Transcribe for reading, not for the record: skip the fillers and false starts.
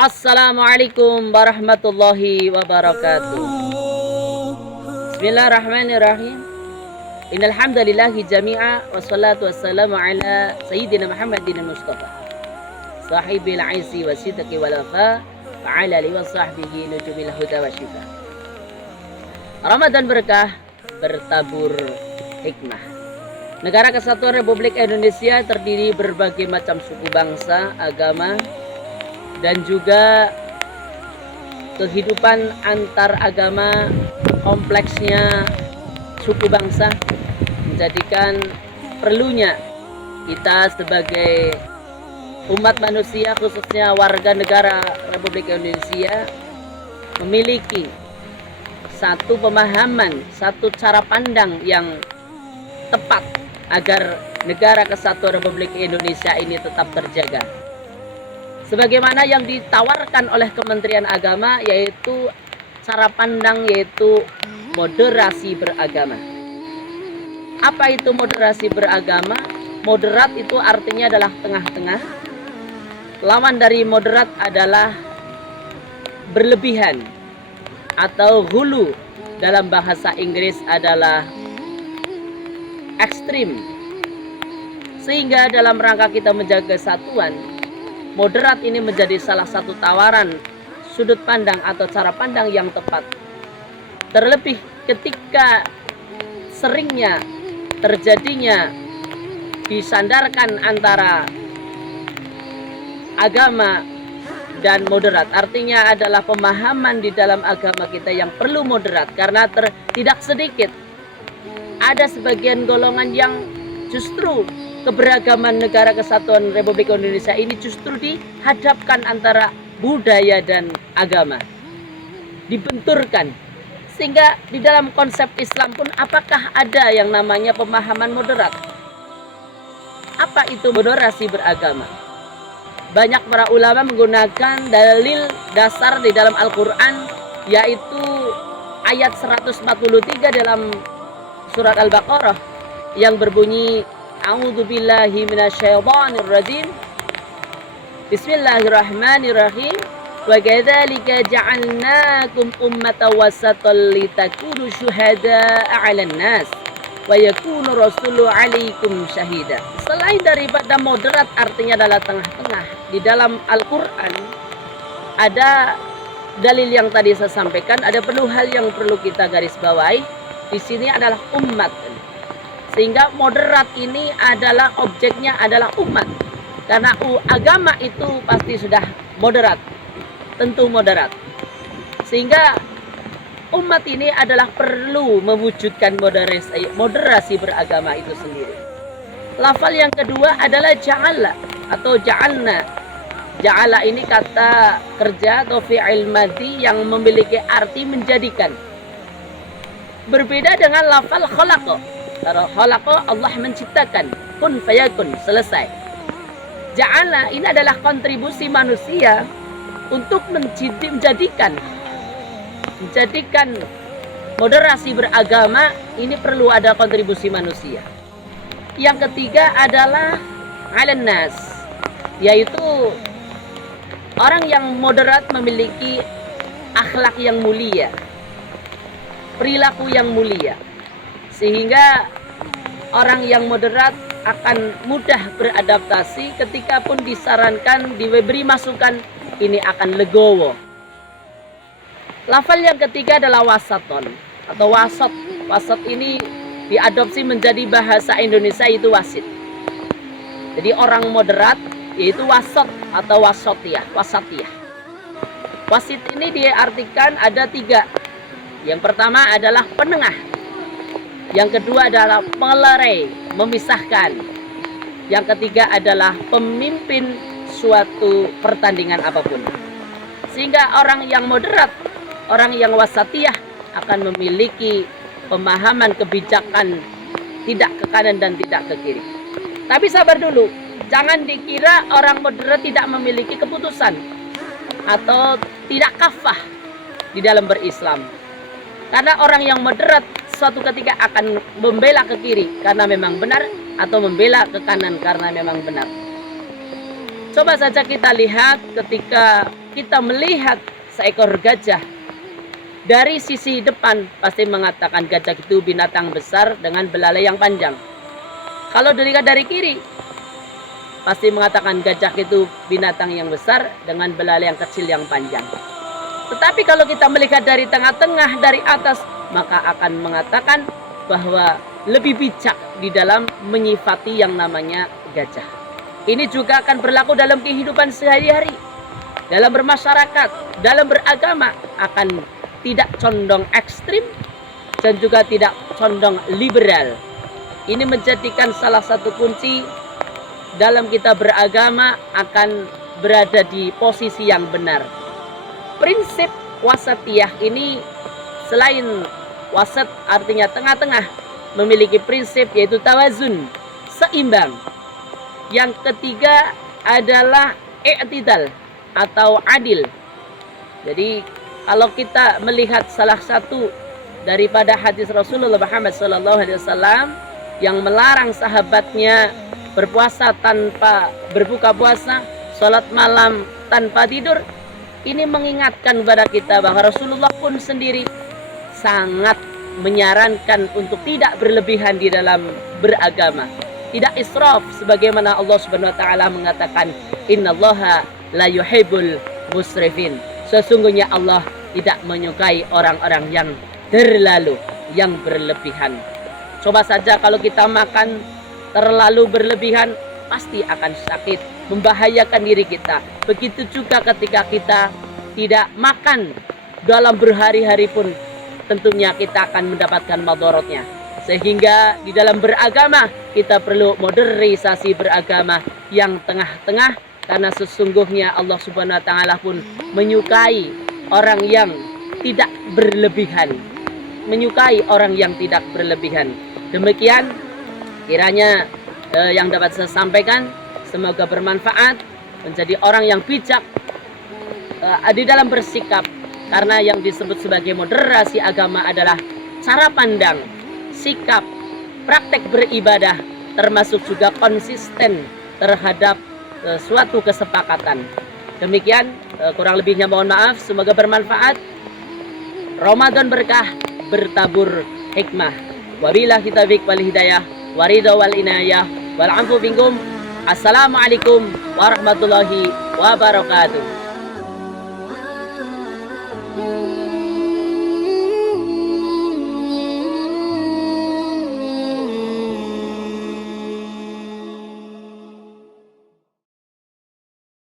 Assalamualaikum warahmatullahi wabarakatuh. Bismillahirrahmanirrahim. Innal hamdalillahi jami'a wassalatu wassalamu ala sayyidina Muhammadin Mustafa sahibil aisi wasidqi wal wafa wa ala alihi wa sahbihi nujumil huda wa syifa. Ramadan berkah bertabur hikmah. Negara Kesatuan Republik Indonesia terdiri berbagai macam suku bangsa, agama, dan juga kehidupan antar agama, kompleksnya suku bangsa menjadikan perlunya kita sebagai umat manusia, khususnya warga negara Republik Indonesia, memiliki satu pemahaman, satu cara pandang yang tepat agar negara Kesatuan Republik Indonesia ini tetap terjaga. Sebagaimana yang ditawarkan oleh Kementerian Agama, yaitu cara pandang, yaitu moderasi beragama. Apa itu moderasi beragama? Moderat itu artinya adalah tengah-tengah. Lawan dari moderat adalah berlebihan atau hulu, dalam bahasa Inggris adalah ekstrim. Sehingga dalam rangka kita menjaga kesatuan, moderat ini menjadi salah satu tawaran sudut pandang atau cara pandang yang tepat. Terlebih ketika seringnya terjadinya disandarkan antara agama dan moderat. Artinya adalah pemahaman di dalam agama kita yang perlu moderat, karena tidak sedikit ada sebagian golongan yang justru keberagaman negara Kesatuan Republik Indonesia ini justru dihadapkan antara budaya dan agama, dibenturkan. Sehingga di dalam konsep Islam pun apakah ada yang namanya pemahaman moderat? Apa itu moderasi beragama? Banyak para ulama menggunakan dalil dasar di dalam Al-Quran, yaitu ayat 143 dalam surat Al-Baqarah yang berbunyi, A'udzu billahi minasyaitonir rajim. Bismillahirrahmanirrahim. Wa kadzalika ja'alnakum ummatan wasatan litakunu syuhada'a 'alan nas wa yakunu rasulu 'alaikum syahida. Selain daripada moderat artinya adalah tengah-tengah, di dalam Al-Qur'an ada dalil yang tadi saya sampaikan, ada hal yang perlu kita garis bawahi. Di sini adalah umat. Sehingga moderat ini adalah objeknya adalah umat. Karena agama itu pasti sudah moderat, tentu moderat. Sehingga umat ini adalah perlu mewujudkan moderasi beragama itu sendiri. Lafal yang kedua adalah ja'ala atau ja'alna. Ja'ala ini kata kerja atau fi'il madhi yang memiliki arti menjadikan. Berbeda dengan lafal khalaqa. Kalau khalaqa Allah menciptakan, kun fayakun, selesai. Ja'ala ini adalah kontribusi manusia untuk menjadikan moderasi beragama ini perlu ada kontribusi manusia. Yang ketiga adalah 'alan nas, yaitu orang yang moderat memiliki akhlak yang mulia, perilaku yang mulia, sehingga orang yang moderat akan mudah beradaptasi ketika pun disarankan, diberi masukan, ini akan legowo. Lafal yang ketiga adalah wasaton atau wasat. Wasat ini diadopsi menjadi bahasa Indonesia, itu wasit. Jadi orang moderat yaitu wasat atau wasatiyah. Wasit ini diartikan ada tiga. Yang pertama adalah penengah. Yang kedua adalah pelerai, memisahkan. Yang ketiga adalah pemimpin suatu pertandingan apapun. Sehingga orang yang moderat, orang yang wasatiyah akan memiliki pemahaman kebijakan tidak ke kanan dan tidak ke kiri. Tapi sabar dulu, jangan dikira orang moderat tidak memiliki keputusan atau tidak kafah di dalam berislam. Karena orang yang moderat suatu ketika akan membela ke kiri karena memang benar, atau membela ke kanan karena memang benar. Coba saja kita lihat ketika kita melihat seekor gajah dari sisi depan, pasti mengatakan gajah itu binatang besar dengan belalai yang panjang. Kalau dilihat dari kiri, pasti mengatakan gajah itu binatang yang besar dengan belalai yang kecil yang panjang. Tetapi kalau kita melihat dari tengah-tengah, dari atas, maka akan mengatakan bahwa lebih bijak di dalam menyifati yang namanya gajah. Ini juga akan berlaku dalam kehidupan sehari-hari, dalam bermasyarakat, dalam beragama, akan tidak condong ekstrim dan juga tidak condong liberal. Ini menjadikan salah satu kunci dalam kita beragama akan berada di posisi yang benar. Prinsip wasatiyah ini selain wasat artinya tengah-tengah, memiliki prinsip yaitu tawazun, seimbang. Yang ketiga adalah i'tidal atau adil. Jadi kalau kita melihat salah satu daripada hadis Rasulullah Muhammad SAW yang melarang sahabatnya berpuasa tanpa berbuka puasa, sholat malam tanpa tidur, ini mengingatkan kepada kita bahwa Rasulullah pun sendiri sangat menyarankan untuk tidak berlebihan di dalam beragama, tidak israf, sebagaimana Allah Subhanahu wa taala mengatakan, innallaha la yuhibbul musrifin. Sesungguhnya Allah tidak menyukai orang-orang yang terlalu, yang berlebihan. Coba saja kalau kita makan terlalu berlebihan, pasti akan sakit, membahayakan diri kita. Begitu juga ketika kita tidak makan dalam berhari-hari pun, tentunya kita akan mendapatkan madaratnya. Sehingga di dalam beragama kita perlu modernisasi beragama yang tengah-tengah, karena sesungguhnya Allah Subhanahu wa taala pun menyukai orang yang tidak berlebihan. Menyukai orang yang tidak berlebihan. Demikian kiranya yang dapat saya sampaikan, semoga bermanfaat, menjadi orang yang bijak di dalam bersikap, karena yang disebut sebagai moderasi agama adalah cara pandang, sikap, praktek beribadah, termasuk juga konsisten terhadap suatu kesepakatan. Demikian, kurang lebihnya mohon maaf, semoga bermanfaat. Ramadan berkah, bertabur hikmah. Wabillahi taufiq wal hidayah, waridha wal inayah, wal 'afwu minkum. Assalamualaikum warahmatullahi wabarakatuh.